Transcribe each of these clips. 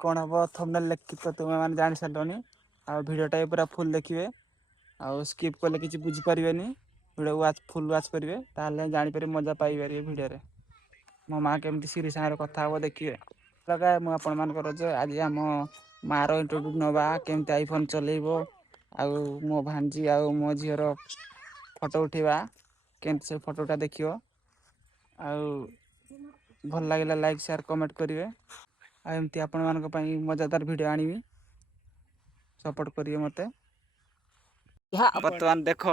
कौन हम थंबनेल लिखि तो तुम मैंने जान सारे आ भिडटा पूरा फुल देखिए आउ स्किप कले कि बुझी पारे भिडियो वाच फुल वाच करेंगे ताल जापर मजा पाइपर भिडियो मो माँ केमती सीरी सागर कथा हम देखिए लगा मुझे आज आम माँ इंटरव्यू नवा केमती आईफोन चलेब आउ मो भांजी आउ मो झीर फोटो उठेवा केमती से फोटोटा देख भल लगे लाइक शेयर कमेंट करेंगे आमती आपण मान मजादार वीडियो आनी सपोर्ट करिए मते बर्तमान देख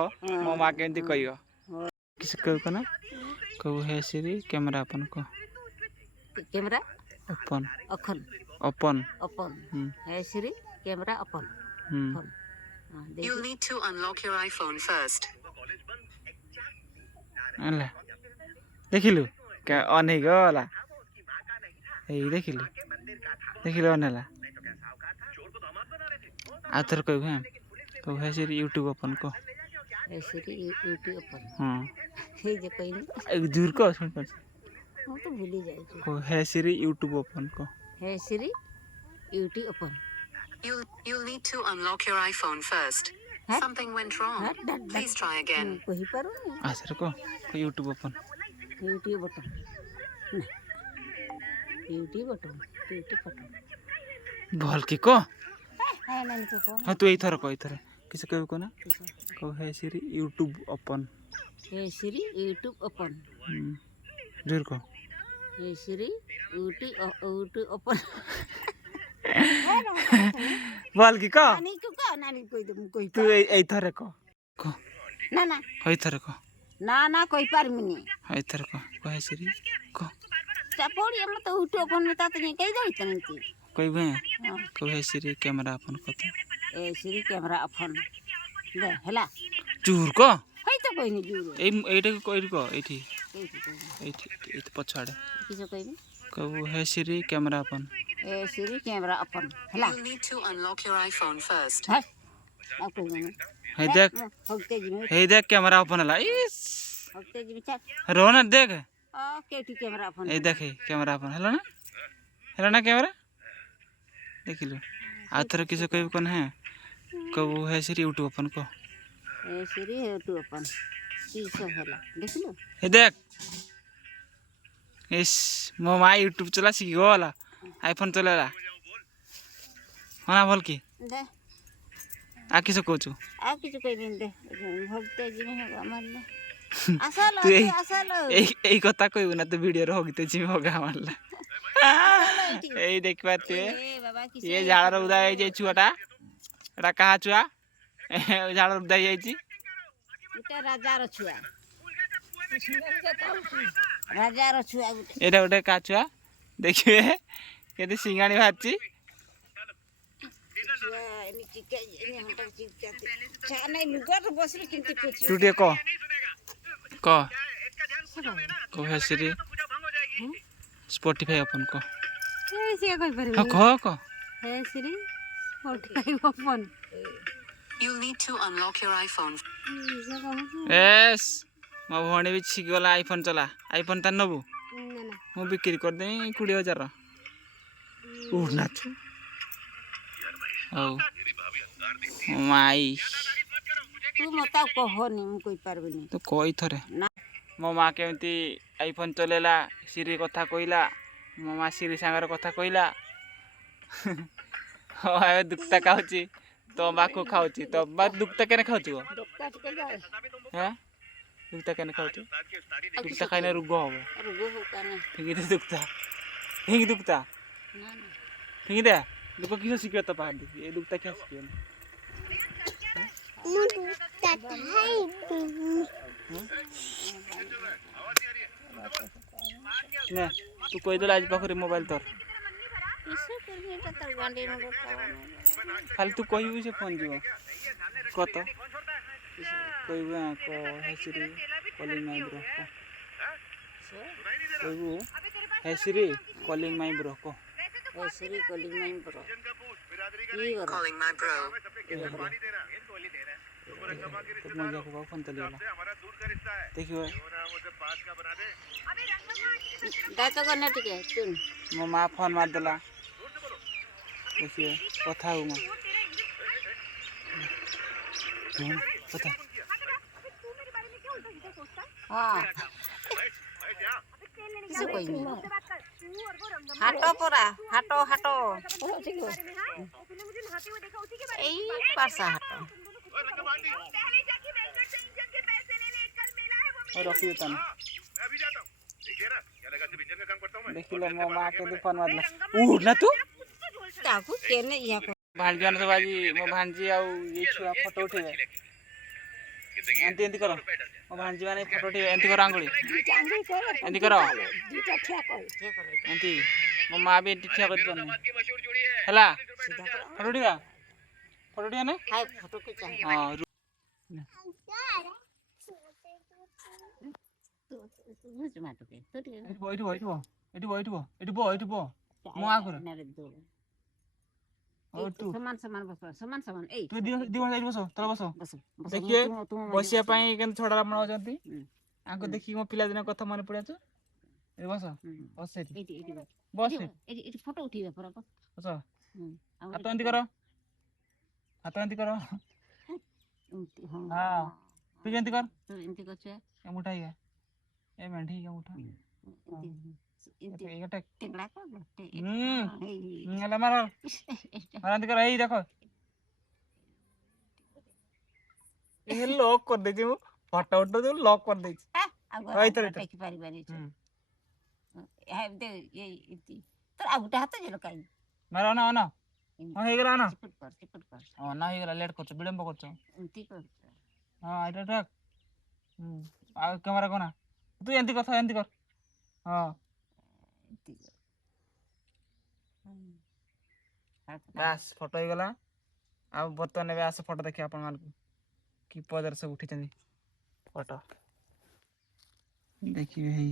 मो माँ केमती कह किस कह ना कहू हे सीरी कैमरा अपन को कैमरा अपन अखन अपन अपन है Shri camera upon You'll need to unlock your iPhone first. अल्लाह देखिलु क्या ऑन है गला ए देखिलु ऑन हला आतर कहू है सीरी यूट्यूब अपन को है श्री यूट्यूब अपन हां हे जे कहिनी एक दूर को सुन पर हम तो भूली जाई छी को है सीरी यूट्यूब अपन को है Shri YouTube upon You'll need to unlock your iPhone first. Something went wrong. Please try again. कहि पारो नहीं आसर को यूट्यूब अपन यूट्यूब अपन यूट्यूब अपन भल की को है नानी को हां तू इथर को इथर किस कहू को ना को है सीरी यूट्यूब अपन है श्री यूट्यूब अपन जोर को है श्री यूट्यूब अपन बोल की को नानी कोई दम कोई तू इथर को ना ना इथर को ना कोई पारमिनी इथर को है सीरी को चापोड़ी हम तो यूट्यूब अपन में ता नहीं कहि दई तनी कोई बे को है सीरी कैमरा अपन को तो ए श्री कैमरा अपन दे हला चूर को है तो कोई नहीं जुरो एटा को एठी एठी पछाड़े किसे कहबी कहू है सीरी कैमरा अपन ए श्री कैमरा अपन हला You'll need to unlock your iPhone first. है अब कोई नहीं हे देख हफ्ते जी में हे देख कैमरा अपन हला इस हफ्ते जी में चल रोना देख केटी कैमरा अपन ए देख कैमरा अपन हेलो ना कैमरा देख लो आथर किसे कहू कोन है कहू है सीरी यूट्यूब अपन को ए श्री यूट्यूब अपन की सब हला देख लो हे देख इस मो माँ यूट्यूब चला सीख गला आईफोन चलेला हाँ बोल की दे आ किसे कहू आ किछु कहबी दे हफ्ते जी में होगा मारले आसालो तू आसालो এই কথা কইব না তো ভিডিওর হগিতে জিম হোগা মারলা এই দেখ পাতে ए बाबा किसे ये झाड़र उदा जाई जे छुआटा एटा कहा छुआ झाड़र उदा जाईची इटा राजा रो छुआ राजा रो छुआ एटा उठे का छुआ देखिए केते सिंगाणी भाची छुआ एनी चिके एनी हटा चिकते छा नहीं लुगर बसले किंती कुछ टूटे को है सीरी स्पॉटिफाई अपन को ऐसे कोई पर हाँ को है Shri Spotify open You'll need to unlock your iPhone. S मो भणी भी छिक गला आईफोन चला आईफोन ता नबू ना मु बिक्री कर दे 20,000 उड़ना तू ओ माई तू मता कहो नहीं कोई पारबे नहीं तो कोई थरे ना मो माँ केमती आईफोन चलेला सीरी कथा कहला मो माँ सीरी सांगर कथा कहला हाँ दुखता खाऊची तंबाकू खाऊची दुखता केने खाऊची डॉक्टर के जाए हैं दुखता केने खाऊची दुखता खाइने रोग हो रुगो हो काने ठीक है दुखता ना ना ठीक है दुख किस सीखे तो पहाड़ देखिए ये दुखता क्या सीखे ने तू कोई दल आज पाखरे मोबाइल तोर किसे करबे त तर गांडी में खाली तू कहबी से फोन जीव कत कहबू को हेसिरी कॉलिंग माई ब्रो को कहबू हेसिरी कॉलिंग माई ब्रो को ए श्री कॉलिंग में ब्रो की हो Calling my bro. तो मजा को फोन तो लेला देखियो दायित्व करना ठीक है सुन मो माँ फोन मारदेला देखिए कथा हूँ मैं कथा हाँ किसी कोई नहीं हाटो पूरा हाटो हाटो यही पासा हाटो और रखी देता ना देखिए मो माँ के फोन मारला उठ ना तू ताकू केने या को भांजी आने सब आज मो भांजी आउ ये छुआ फोटो उठेबे एंती एंती करो मो भांजी माने फोटो उठेबे एंती करो आंगुली एंती करो एंती मो माँ भी एंती ठिया कर दने हला फोटो उठेबा ने हाय फोटो के चाहिए हां मुझे मार के तो ठीक है एटी बो मो आगुर और तू समान समान बस समान समान ए तू दिवस जाई बसो तල बसो बस देखिए बसिया पाई केन छोड़ा मन होजंती आंको देखि मो पिला दिन कथा मन पड़िया छु ए बस बस सेठी बस एटी फोटो उठीबे पर बस बस हाथ एंती करो हां तू एंती कर तो एंती करछे ए मुठा ही है ए मेंढी के मुठा ये टेक टेकला को हला मार एंती कर ए देखो ए लॉक कर दे मु फोटो उठो तो लॉक कर दे आगो टेकी पारी पारी छे है दे ये इती तो आगुटा हाथ जे लकाई मारो ना ना हां हे गला ना चिपट कर हां ना हे गला लेट करछ विलंब करछ एंती कर हां आइटा ठक आ कैमरा कोना तू एंती कर हां बस फोटो ही गला आ बर्तन ने आस फोटो देखि अपन मान की पदर सब उठी चंदी फोटो देखिए हे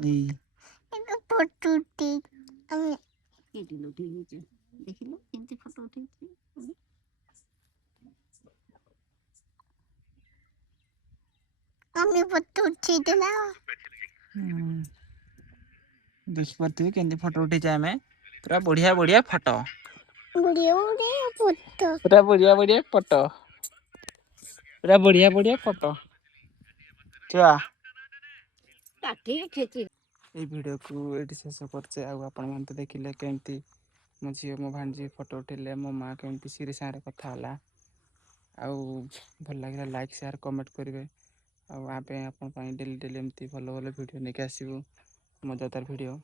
दी फोटो उठी हम केटी उठी छे देखिलो एंती फोटो उठी छे हमें फोटो उठी देना देख पाते केंदी फोटो उठी जाए मैं पूरा बढ़िया फोटो पूरा बढ़िया फोटो क्या ठीक खेती ये वीडियो को एटी शेष करछे आ आपण मन तो देखिले केमती मो झी मो भांजी फोटो उठेले मो माँ केमती सीरी सारे कथा होला आउ भल लागिला लाइक शेयर कमेंट करेंगे आउ आपे अपन डेली एमती भल भल वीडियो लेके आसबू मजादार वीडियो